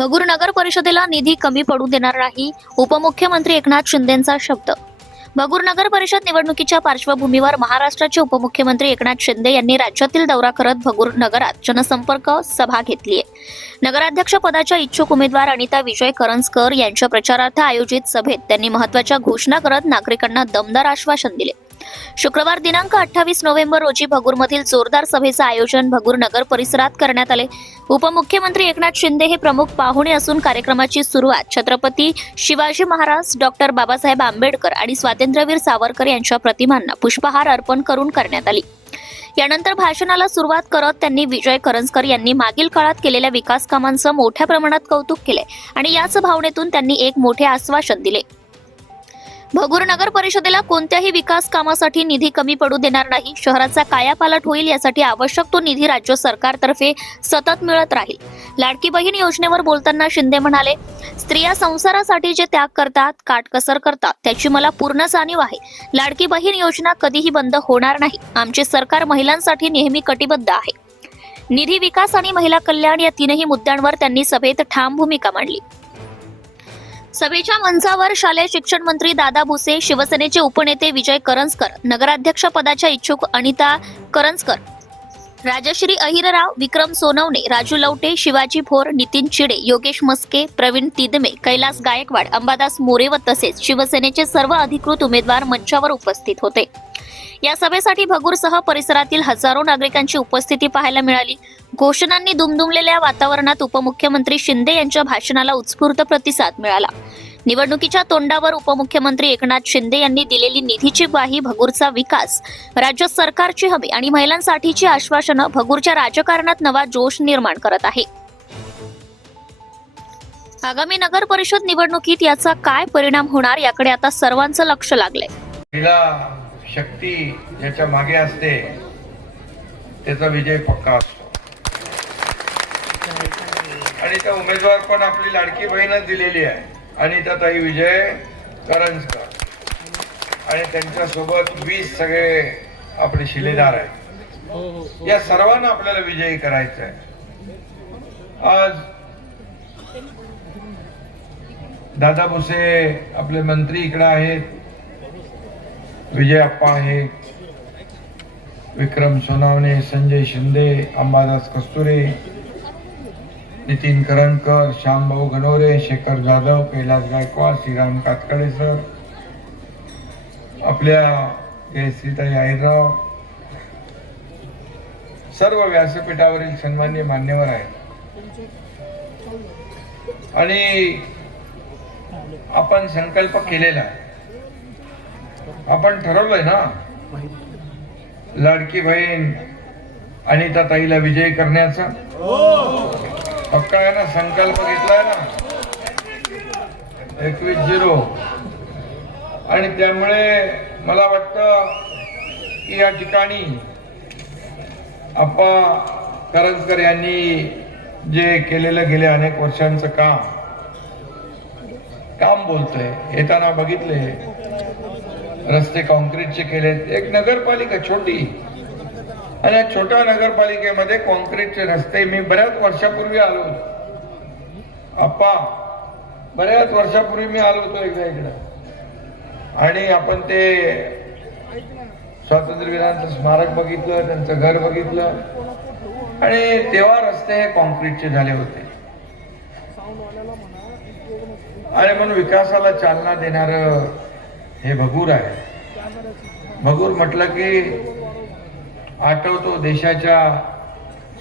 भगूर नगर परिषदेला निधी कमी पडू देणार नाही, उपमुख्यमंत्री एकनाथ शिंदेंचा शब्द. भगूर नगर परिषद निवडणुकीच्या पार्श्वभूमीवर महाराष्ट्राचे उपमुख्यमंत्री एकनाथ शिंदे यांनी राज्यातील दौरा करत भगूर नगरात जनसंपर्क सभा घेतली आहे. नगराध्यक्ष पदाच्या इच्छुक उमेदवार अनिता विजय करंजकर यांच्या प्रचारार्थ आयोजित सभेत त्यांनी महत्त्वाच्या घोषणा करत नागरिकांना दमदार आश्वासन दिले. शुक्रवार दिनांक 28 नोव्हेंबर रोजी भगूरमधील जोरदार सभेचं आयोजन भगूर नगर परिसरात करण्यात आले. उपमुख्यमंत्री एकनाथ शिंदे हे प्रमुख पाहुणे असून कार्यक्रमाची सुरुवात छत्रपती शिवाजी महाराज, डॉक्टर बाबासाहेब आंबेडकर आणि स्वातंत्र्यवीर सावरकर यांच्या प्रतिमांना पुष्पहार अर्पण करून करण्यात आली. यानंतर भाषणाला सुरुवात करत त्यांनी विजय करंजकर यांनी मागील काळात केलेल्या विकास कामांचं मोठ्या प्रमाणात कौतुक केले आणि याच भावनेतून त्यांनी एक मोठे आश्वासन दिले. भगूर नगर परिषदेला कोणत्याही विकास कामासाठी निधी कमी पडू देणार नाही. शहराचा कायापालट होईल यासाठी आवश्यक तो निधी राज्य सरकारतर्फे सतत मिळत राहील. लाडकी बहीण योजनेवर बोलताना शिंदे म्हणाले, स्त्रिया संसारासाठी जे त्याग करतात, काटकसर करतात, त्याची मला पूर्ण जाणीव आहे. लाडकी बहीण योजना कधीही बंद होणार नाही. आमचे सरकार महिलांसाठी नेहमी कटिबद्ध आहे. निधी, विकास आणि महिला कल्याण या तीनही मुद्द्यांवर त्यांनी सभेत ठाम भूमिका मांडली. सभेच्या मंचावर शालेय शिक्षण मंत्री दादा भुसे, शिवसेनेचे उपनेते विजय करंजकर, नगराध्यक्ष पदाच्या इच्छुक अनिता करंजकर, राजश्री अहिरराव, विक्रम सोनवणे, राजू लवटे, शिवाजी भोर, नितीन चिडे, योगेश मस्के, प्रवीण तिदमे, कैलास गायकवाड, अंबादास मोरे व तसेच शिवसेनेचे सर्व अधिकृत उमेदवार मंचावर उपस्थित होते. या सभेसाठी भगूरसह परिसरातील हजारो नागरिकांची उपस्थिती पाहायला मिळाली. घोषणांनी दुमदुमलेल्या वातावरणात उपमुख्यमंत्री शिंदे यांच्या भाषणाला उत्स्फूर्त प्रतिसाद मिळाला. निवडणुकीच्या तोंडावर उपमुख्यमंत्री एकनाथ शिंदे यांनी दिलेली निधीची ग्वाही, भगूरचा विकास, राज्य सरकारची हमी आणि महिलांसाठीची आश्वासनं भगूरच्या राजकारणात नवा जोश निर्माण करत आहे. आगामी नगर परिषद निवडणुकीत याचा काय परिणाम होणार याकडे आता सर्वांचं लक्ष लागलंय. महिला शक्ती ज्याच्या मागे असते त्याचा विजय पक्का असतो आणि त्या उमेदवार पण आपली लाडकी बहीणच दिलेली आहे आणि त्या ताई विजय करंजकर आणि त्यांच्या सोबत 20 सगळे आपले शिलेदार आहेत. या सर्वांना आपल्याला विजयी करायचं आहे. आज दादा भुसे आपले मंत्री इकडे आहेत, विजय अप्पा आहे, विक्रम सोनवणे, संजय शिंदे, अंबादास कस्तुरे, नितीन करंजकर, श्यामभाऊ गणोरे, शेखर जाधव, कैलास गायकवाड, श्रीराम कातकडे सर, आपल्या जयश्रीताई अहिरराव, सर्व व्यासपीठावरील सन्माननीय मान्यवर आहेत. आणि आपण संकल्प केलेला आहे, आपण ठरवलंय ना, लाडकी बहीण अनिता ताईला विजयी करण्याचा पक्का आहे ना, संकल्प घेतलाय ना 21-0. आणि त्यामुळे मला वाटतं की या ठिकाणी अप्पा करंजकर यांनी जे केलेलं गेले अनेक वर्षांचं काम बोलतंय. येताना बघितले रस्ते कॉन्क्रीटचे केले. एक नगरपालिका छोटी आणि या छोट्या नगरपालिकेमध्ये कॉन्क्रीटचे रस्ते. मी बऱ्याच वर्षापूर्वी आलो, अप्पा बऱ्याच वर्षापूर्वी मी आलो होतो एकदा इकडं आणि आपण ते स्वातंत्र्यवीरांचं स्मारक बघितलं, त्यांचं घर बघितलं आणि तेव्हा रस्ते हे कॉन्क्रीटचे झाले होते. आणि म्हणून विकासाला चालना देणार हे भगूर आहे. भगूर म्हटलं की आठवतो देशाच्या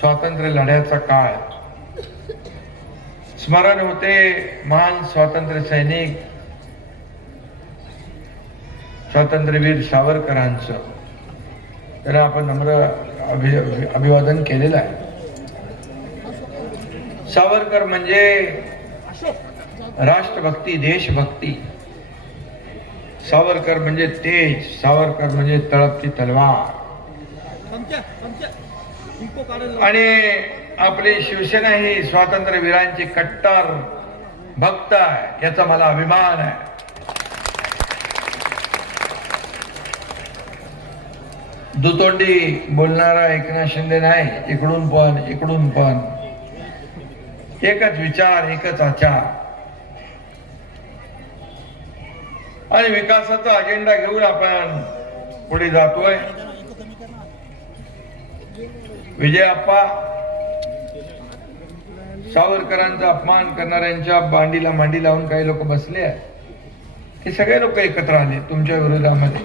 स्वातंत्र्य लढ्याचा काळ. स्मरण होते महान स्वातंत्र्य सैनिक स्वातंत्र्यवीर सावरकरांचं. त्यांना आपण नम्र अभिवादन केलेलं आहे. सावरकर म्हणजे राष्ट्रभक्ती, देशभक्ती. सावरकर म्हणजे तेज, सावरकर म्हणजे तळपती तलवार. आणि आपली शिवसेना ही स्वातंत्र्यवीरांची कट्टर भक्त आहे, याचा मला अभिमान आहे. दुतोंडी बोलणारा एकनाथ शिंदे नाही, इकडून पण एकच विचार, एकच आचार आणि विकासाचा अजेंडा घेऊन आपण पुढे जातोय. विजयप्पा सावरकरांचा अपमान करणाऱ्यांच्या मांडीला मांडी लावून काही लोक बसले आहेत. हे सगळे लोक एकत्र आले तुमच्या विरोधामध्ये.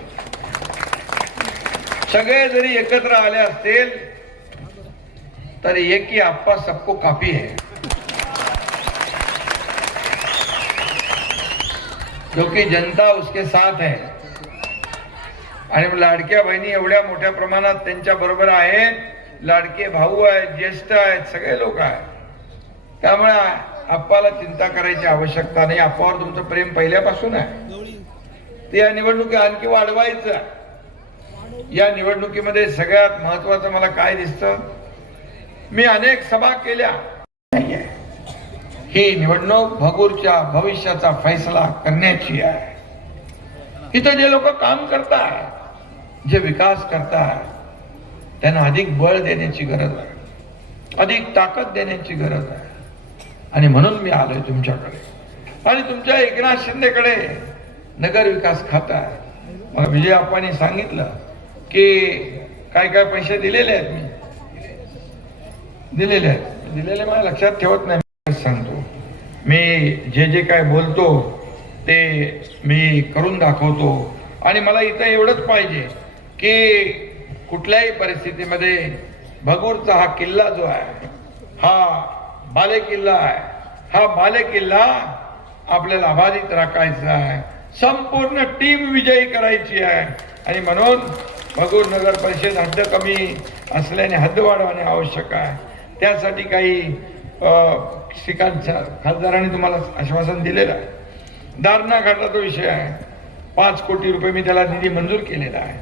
सगळे जरी एकत्र आले असतील तर एक ही अप्पा सबको काफी है, क्योंकि जनता उसके साथ है. आणि लाडक्या बहिणी एवढ्या मोठ्या प्रमाणात त्यांच्या बरोबर आहेत. लाडके भाऊ आहेत, ज्येष्ठ आहेत, सगळे लोक आहेत. त्यामुळे आप्पाला चिंता करायची आवश्यकता नाही. आप्पावर तुमचं प्रेम पहिल्यापासून आहे. ते या निवडणुकीत आणखी वाढवायचं. या निवडणुकीमध्ये सगळ्यात महत्वाचं मला काय दिसतं, मी अनेक सभा केल्या नाहीये. ही निवडणूक भगूरच्या भविष्याचा फैसला करण्याची आहे. इथं जे लोक काम करतात, जे विकास करतात, त्यांना अधिक बळ देण्याची गरज आहे, अधिक ताकद देण्याची गरज आहे. आणि म्हणून मी आलोय तुमच्याकडे आणि तुमच्या एकनाथ शिंदेकडे नगर विकास खातं आहे. मला विजय आप्पांनी सांगितलं की काय काय पैसे दिलेले आहेत. मी दिलेले मला लक्षात ठेवत नाही. सांगतो मी जे काय बोलतो ते मी करून दाखवतो. आणि मला इथं एवढंच पाहिजे की कुठल्याही परिस्थितीमध्ये भगूरचा हा किल्ला जो आहे, हा बाले किल्ला आहे, हा बाले किल्ला आपल्याला अबाधित राखायचा आहे. संपूर्ण टीम विजयी करायची आहे. आणि म्हणून भगूर नगर परिषद हद्द कमी असल्याने हद्द वाढवणे आवश्यक आहे. त्यासाठी काही खासदारांनी तुम्हाला आश्वासन दिलेलं आहे. दारणा घाटाचा विषय आहे. 5 कोटी रुपये मी त्याला निधी मंजूर केलेला आहे.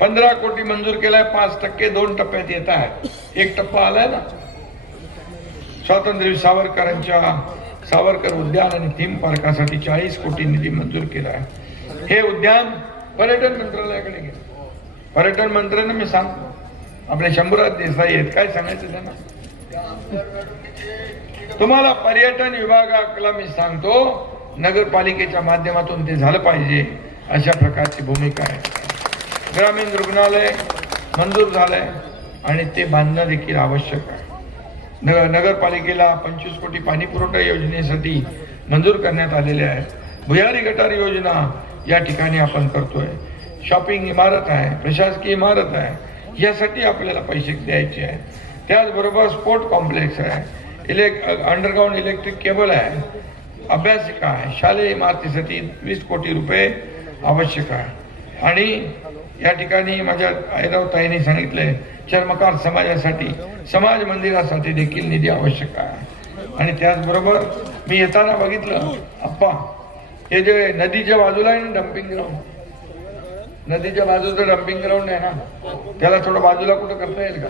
15 कोटी मंजूर केलाय. 5% 2 टप्प्यात येत आहे. 1 टप्पा आलाय ना. स्वातंत्र्यवीर सावरकर उद्यान आणि थीम पार्कासाठी 40 कोटी निधी मंजूर केला आहे. हे उद्यान पर्यटन मंत्रालयाकडे गेलं. पर्यटन मंत्र्यांना मी सांगतो, आपले शंभूराज देसाई आहेत, काय सांगायचं त्यांना. तुम्हाला पर्यटन विभागाला मी सांगतो, नगरपालिकेच्या माध्यमातून ते झालं पाहिजे अशा प्रकारची भूमिका आहे. ग्रामीण रुग्णालय मंजूर झालंय आणि ते बांधणं देखील आवश्यक आहे. नगरपालिकेला 25 कोटी पाणी पुरवठा योजनेसाठी मंजूर करण्यात आलेले आहे. भुयारी गटार योजना या ठिकाणी आपण करतोय. शॉपिंग इमारत आहे, प्रशासकीय इमारत आहे, यासाठी आपल्याला पैसे द्यायचे आहे. त्याचबरोबर स्पोर्ट कॉम्प्लेक्स आहे, अंडरग्राउंड इलेक्ट्रिक केबल आहे, अभ्यासिका आहे, शालेय इमारतीसाठी 20 कोटी रुपये आवश्यक आहे. आणि या ठिकाणी माझ्या ऐरावताईंनी सांगितले, चर्मकार समाजासाठी, समाज मंदिरासाठी देखील निधी आवश्यक आहे. आणि त्याचबरोबर मी येताना बघितलं, आप्पा हे जे नदीच्या बाजूला आहे ना डम्पिंग ग्राउंड, नदीच्या बाजूचं डम्पिंग ग्राउंड आहे ना, त्याला थोडं बाजूला कुठं करता येईल का?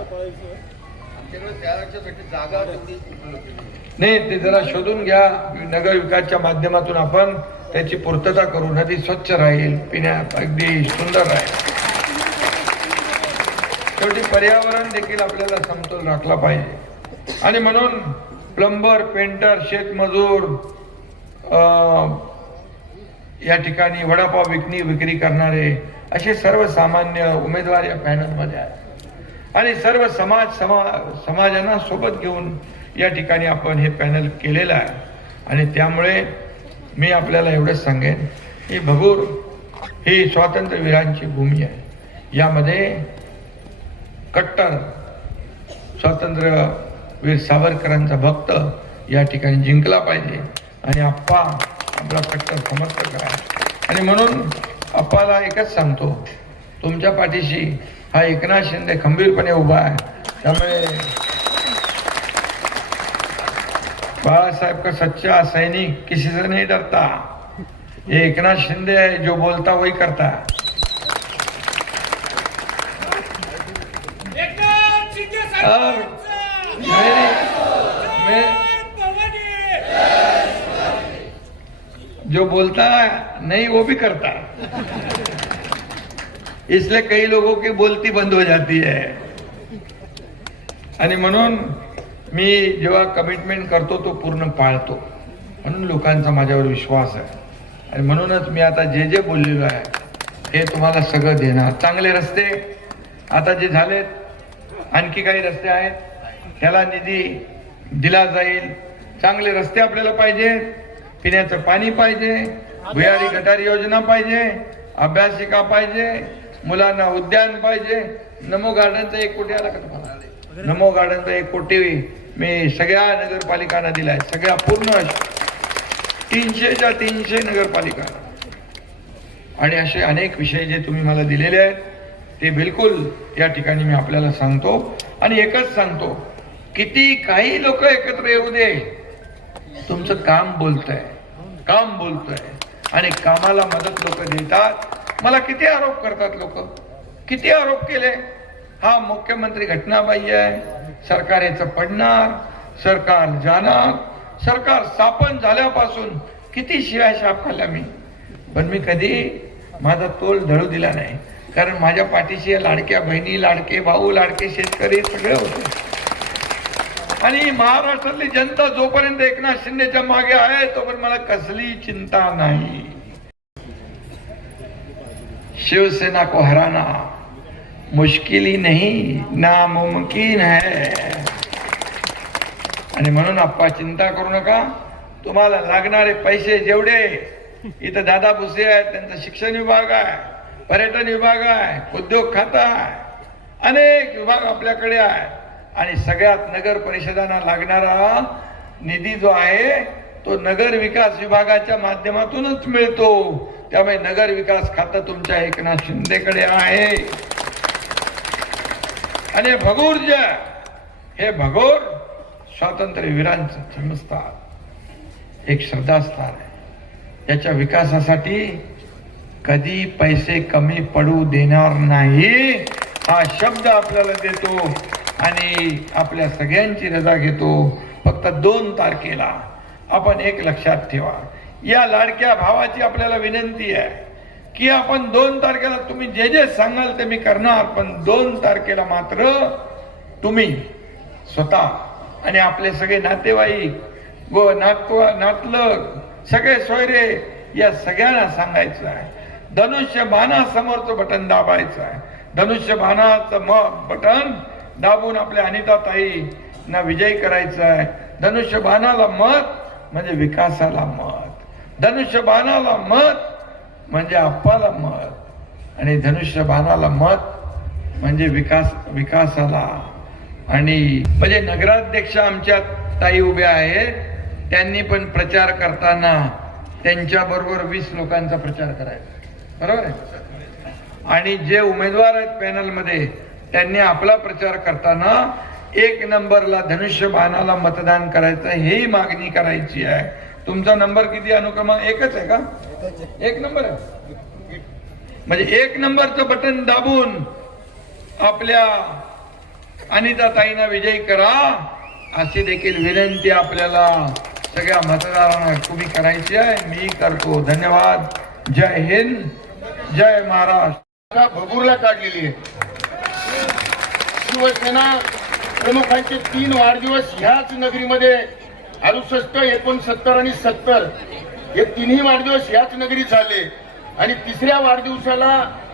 नाही, ते जरा शोधून घ्या. नगर विकासच्या माध्यमातून आपण त्याची पूर्तता करू. नदी स्वच्छ राहील, पिण्यात अगदी सुंदर राहील. शेवटी पर्यावरण देखील आपल्याला समतोल राखला पाहिजे. आणि म्हणून प्लंबर, पेंटर, शेतमजूर, या ठिकाणी वडापाव विक्री करणारे असे सर्वसामान्य उमेदवार या पॅनलमध्ये आहेत. आणि सर्व समाजांना सोबत घेऊन या ठिकाणी आपण हे पॅनल केलेलं आहे. आणि त्यामुळे मी आपल्याला एवढंच सांगेन की भगूर ही स्वातंत्र्यवीरांची भूमी आहे. यामध्ये कट्टर स्वातंत्र्यवीर सावरकरांचा भक्त या ठिकाणी जिंकला पाहिजे. आणि आप्पा आपला कट्टर समर्थक आहे. आणि म्हणून आप्पाला एकच सांगतो, तुमच्या पाठीशी हा एकनाथ शिंदे खंबीरपणे उभा आहे. त्यामुळे बाळासाहेब का सच्चा सैनिक किसी से नहीं डरता. ये एकनाथ शिंदे है, जो बोलता वही करता. और मैं जो बोलता नहीं वो भी करता. इसलिए कई लोगों की बोलती बंद हो जाती है. आणि म्हणून मी जेव्हा कमिटमेंट करतो तो पूर्ण पाळतो, म्हणून लोकांचा माझ्यावर विश्वास आहे. आणि म्हणूनच मी आता जे जे बोललेलो आहे हे तुम्हाला सगळं देणार. चांगले रस्ते आता जे झालेत, आणखी काही रस्ते आहेत, ह्याला निधी दिला जाईल. चांगले रस्ते आपल्याला पाहिजे, पिण्याचं पाणी पाहिजे, भुयारी गटारी योजना पाहिजे, अभ्यासिका पाहिजे, मुलांना उद्यान पाहिजे. नमो गार्डनचा 1 कोटी आला का तुम्हाला? नमो गार्डनचा 1 कोटी मी सगळ्या नगरपालिकांना दिलाय, सगळ्या पूर्ण 300च्या 300 नगरपालिका. आणि असे अनेक विषय जे तुम्ही मला दिलेले आहेत ते बिलकुल या ठिकाणी मी आपल्याला सांगतो. आणि एकच सांगतो, किती काही लोक एकत्र येऊ दे, तुमचं काम बोलतंय, काम बोलतंय आणि कामाला मदत लोक देतात. मला किती आरोप करतात लोक, किती आरोप केले, हा मुख्यमंत्री घटनाबाह्य आहे, सरकार याचं पडणार, सरकार जाणार, सरकार स्थापन झाल्यापासून किती शिव्या शाप खाल्ल्या मी, पण मी कधी माझा तोल ढळू दिला नाही. कारण माझ्या पाठीशी लाडक्या बहिणी, लाडके भाऊ, लाडके शेतकरी सगळे होते. आणि महाराष्ट्रातली जनता जोपर्यंत एकनाथ शिंदेच्या मागे आहे तोपर्यंत मला कसली चिंता नाही. शिवसेना को हराना मुश्किल ही नहीं, नामुमकिन है. आणि म्हणून आप्पा चिंता करू नका. तुम्हाला लागणारे पैसे जेवढे इथं दादा भुसे आहेत, त्यांचा शिक्षण विभाग आहे, पर्यटन विभाग आहे, उद्योग खाता आहे, अनेक विभाग आपल्याकडे आहे. आणि सगळ्यात नगर परिषदांना लागणारा निधी जो आहे तो नगर विकास विभागाच्या माध्यमातूनच मिळतो. त्यामुळे नगर विकास खातं तुमच्या एकनाथ शिंदेकडे आहे. आणि भगोर जे हे भगोर स्वातंत्र्यवीरांचं जन्मस्थान, एक श्रद्धास्थान आहे. याच्या विकासासाठी कधी पैसे कमी पडू देणार नाही हा शब्द आपल्याला देतो. आणि आपल्या सगळ्यांची रजा घेतो. फक्त 2 तारखेला आपण एक लक्षात ठेवा, या लाडक्या भावाची आपल्याला विनंती आहे की आपण 2 तारखेला तुम्ही जे जे सांगाल ते मी करणार, पण 2 तारखेला मात्र तुम्ही स्वतः आणि आपले सगळे नातेवाईक व नातलग, सगळे सोयरे या सगळ्यांना सांगायचं आहे, धनुष्यबाणासमोरचं बटन दाबायचं आहे. धनुष्यबाणाचं बटन दाबून आपल्या अनिताताईंना विजयी करायचं आहे. धनुष्यबाणाला मत म्हणजे विकासाला मत, धनुष्यबाणाला मत म्हणजे आप्पाला मत, आणि धनुष्यबाणाला मत म्हणजे विकासाला. आणि म्हणजे नगराध्यक्ष आमच्या ताई उभ्या आहेत, त्यांनी पण प्रचार करताना त्यांच्या बरोबर 20 लोकांचा प्रचार करायचा, बरोबर आहे. आणि जे उमेदवार आहेत पॅनल मध्ये त्यांनी आपला प्रचार करताना 1 नंबरला धनुष्यबाणाला मतदान करायचं, ही मागणी करायची आहे. तुमचा नंबर किती? अनुक्रमांक 1च आहे का? 1 नंबर आहे. म्हणजे 1 नंबरचं बटन दाबून आपल्या अनिताताईंना विजयी करा, अशी देखील विनंती आपल्याला सगळ्या मतदारांना तुम्ही करायची आहे. मी करतो. धन्यवाद. जय हिंद, जय महाराष्ट्र. भगूरला काढलेली आहे. शिवसेना प्रमुखांचे 3 वाढदिवस ह्याच नगरीमध्ये 68, 69 आणि 70 हे 3ही वाढदिवस ह्याच नगरीत झाले. आणि 3ऱ्या वाढदिवसाला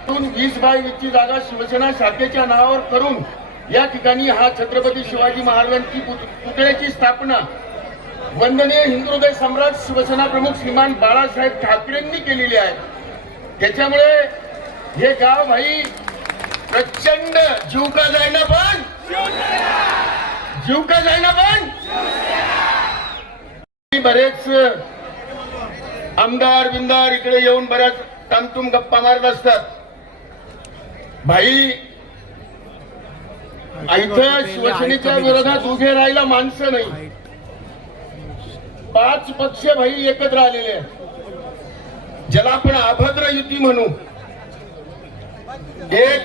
20/20 जागा शिवसेना शाखेच्या नावावर करून या ठिकाणी हा छत्रपती शिवाजी महाराजांची पुतळ्याची स्थापना वंदनीय हिंदुहृदय सम्राट शिवसेना प्रमुख श्रीमान बाळासाहेब ठाकरेंनी केलेली आहे. त्याच्यामुळे हे गाव भाई प्रचंड जीव का जायना पण बरेच आमदार बिमदार इकडे येऊन बऱ्याच टामटूम गप्पा मारत असतात. भाई इथं शिवसेनेच्या विरोधात उभे राहायला माणसं नाही. 5 पक्ष भाई एकत्र आलेले आहेत, ज्याला आपण अभद्र युती म्हणू. एक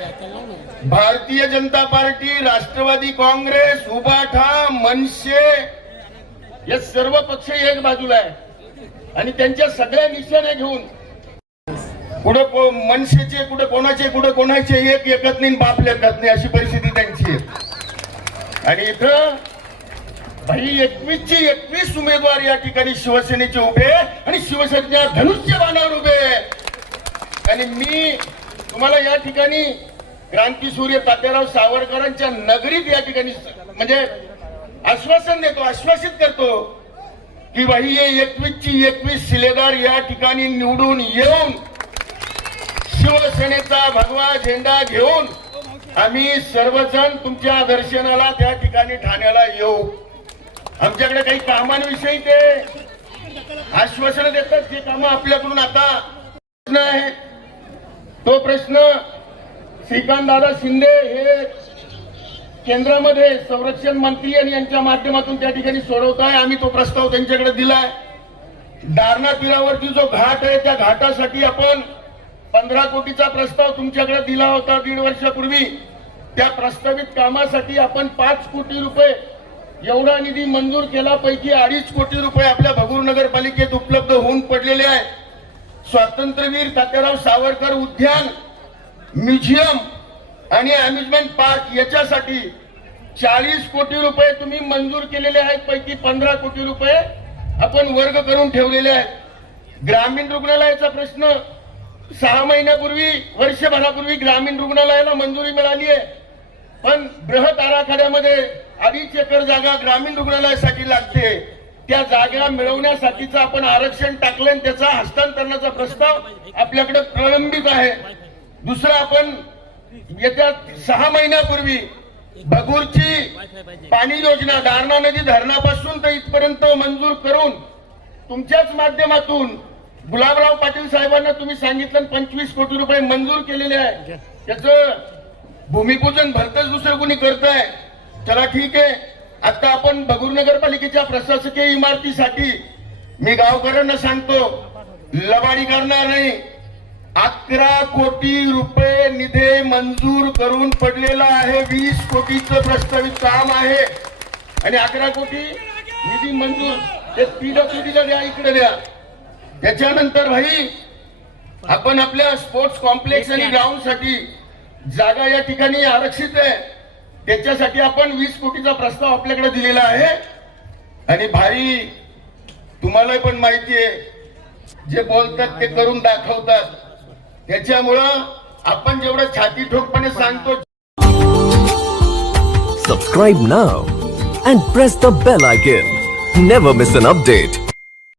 भारतीय जनता पार्टी, राष्ट्रवादी काँग्रेस, उबाठा, मनसे हे सर्व पक्ष एक बाजूला आहे आणि त्यांच्या सगळ्या निशाण्या घेऊन कुठं मनसेचे, कुठं कोणाचे, कुठं कोणाचे एक एकत नाही, बाप लेखत नाही, अशी परिस्थिती त्यांची आहे. आणि इथं भाई 21ची 21 उमेदवार या ठिकाणी शिवसेनेचे उभे आणि शिवसेनेच्या धनुष्य बाणावर उभे. आणि मी तुम्हाला या ठिकाणी क्रांतीसूर्य तात्याराव सावरकरांच्या नगरीत या ठिकाणी म्हणजे आश्वासन देतो, आश्वासित करतो की भाई हे 21ची 21 शिलेदार या ठिकाणी निवडून येऊन शिवसेनेचा भगवा झेंडा घेऊन आम्ही सर्वजण तुमच्या दर्शनाला त्या ठिकाणी ठाण्याला येऊ. आमच्याकडे काही कामांविषयी ते आश्वासन देतात, ते कामं आपल्याकडून आता प्रश्न आहे. तो प्रश्न श्रीकांतदादा शिंदे हे केंद्रामध्ये संरक्षण मंत्री आणि यांच्या माध्यमातून त्या ठिकाणी सोडवत आहे. आम्ही तो प्रस्ताव त्यांच्याकडे दिलाय. दारणा तीरावरती जो घाट आहे त्या घाटासाठी आपण 15 कोटीचा प्रस्ताव तुमच्याकडे दिला होता 1.5 वर्षापूर्वी. त्या प्रस्तावित कामासाठी आपण 5 कोटी रुपये एवढा निधी मंजूर केला. पैकी 2.5 कोटी रुपये आपल्या भगूर नगरपालिकेत उपलब्ध होऊन पडलेले आहे. स्वातंत्र्यवीर तात्याराव सावरकर उद्यान, म्युझियम आणि अम्युजमेंट पार्क याच्यासाठी 40 कोटी रुपये तुम्ही मंजूर केलेले आहेत. पैकी 15 कोटी रुपये आपण वर्ग करून ठेवलेले आहेत. ग्रामीण रुग्णालयाचा प्रश्न 6 महिन्यापूर्वी, वर्षभरापूर्वी ग्रामीण रुग्णालयाला मंजुरी मिळाली आहे. पण बृहत आराखड्यामध्ये 2.5 एकर जागा ग्रामीण रुग्णालयासाठी लागते. त्या जागा मिळवण्यासाठीचं आपण आरक्षण टाकलं, त्याचा हस्तांतरणाचा प्रस्ताव आपल्याकडे प्रलंबित आहे. दुसरं, आपण येत्या 6 महिन्यापूर्वी भगूरची पाणी योजना दारणा नदी धरणापासून तर इथपर्यंत मंजूर करून तुमच्याच माध्यमातून गुलाबराव पाटील साहेबांना तुम्ही सांगितलं 25 कोटी रुपये मंजूर केलेले आहे. त्याचं भूमिपूजन भलतच दुसरं कोणी करत आहे. चला ठीक आहे. आता आपण भगूर नगरपालिकेच्या प्रशासकीय इमारतीसाठी मी गावकऱ्यांना सांगतो, लबाडी करणार नाही. 11 कोटी रुपये निधी मंजूर करून पडलेला आहे. 20 कोटीचं प्रस्तावित काम आहे आणि 11 कोटी निधी मंजूर. ते पीडब्ल्यूडीला द्या, इकडे द्या. त्याच्यानंतर भाई आपण आपल्या स्पोर्ट्स कॉम्प्लेक्स आणि ग्राउंड साठी जागा या ठिकाणी आरक्षित आहे. त्याच्यासाठी आपण 20 कोटीचा प्रस्ताव आपल्याकडे दिलेला आहे. आणि भाई तुम्हाला पण माहिती आहे, जे बोलतात ते करून दाखवतात. त्याच्यामुळं आपण जेवढं छाती ठोकपणे सांगतो. Subscribe now and press the bell icon. Never miss an update.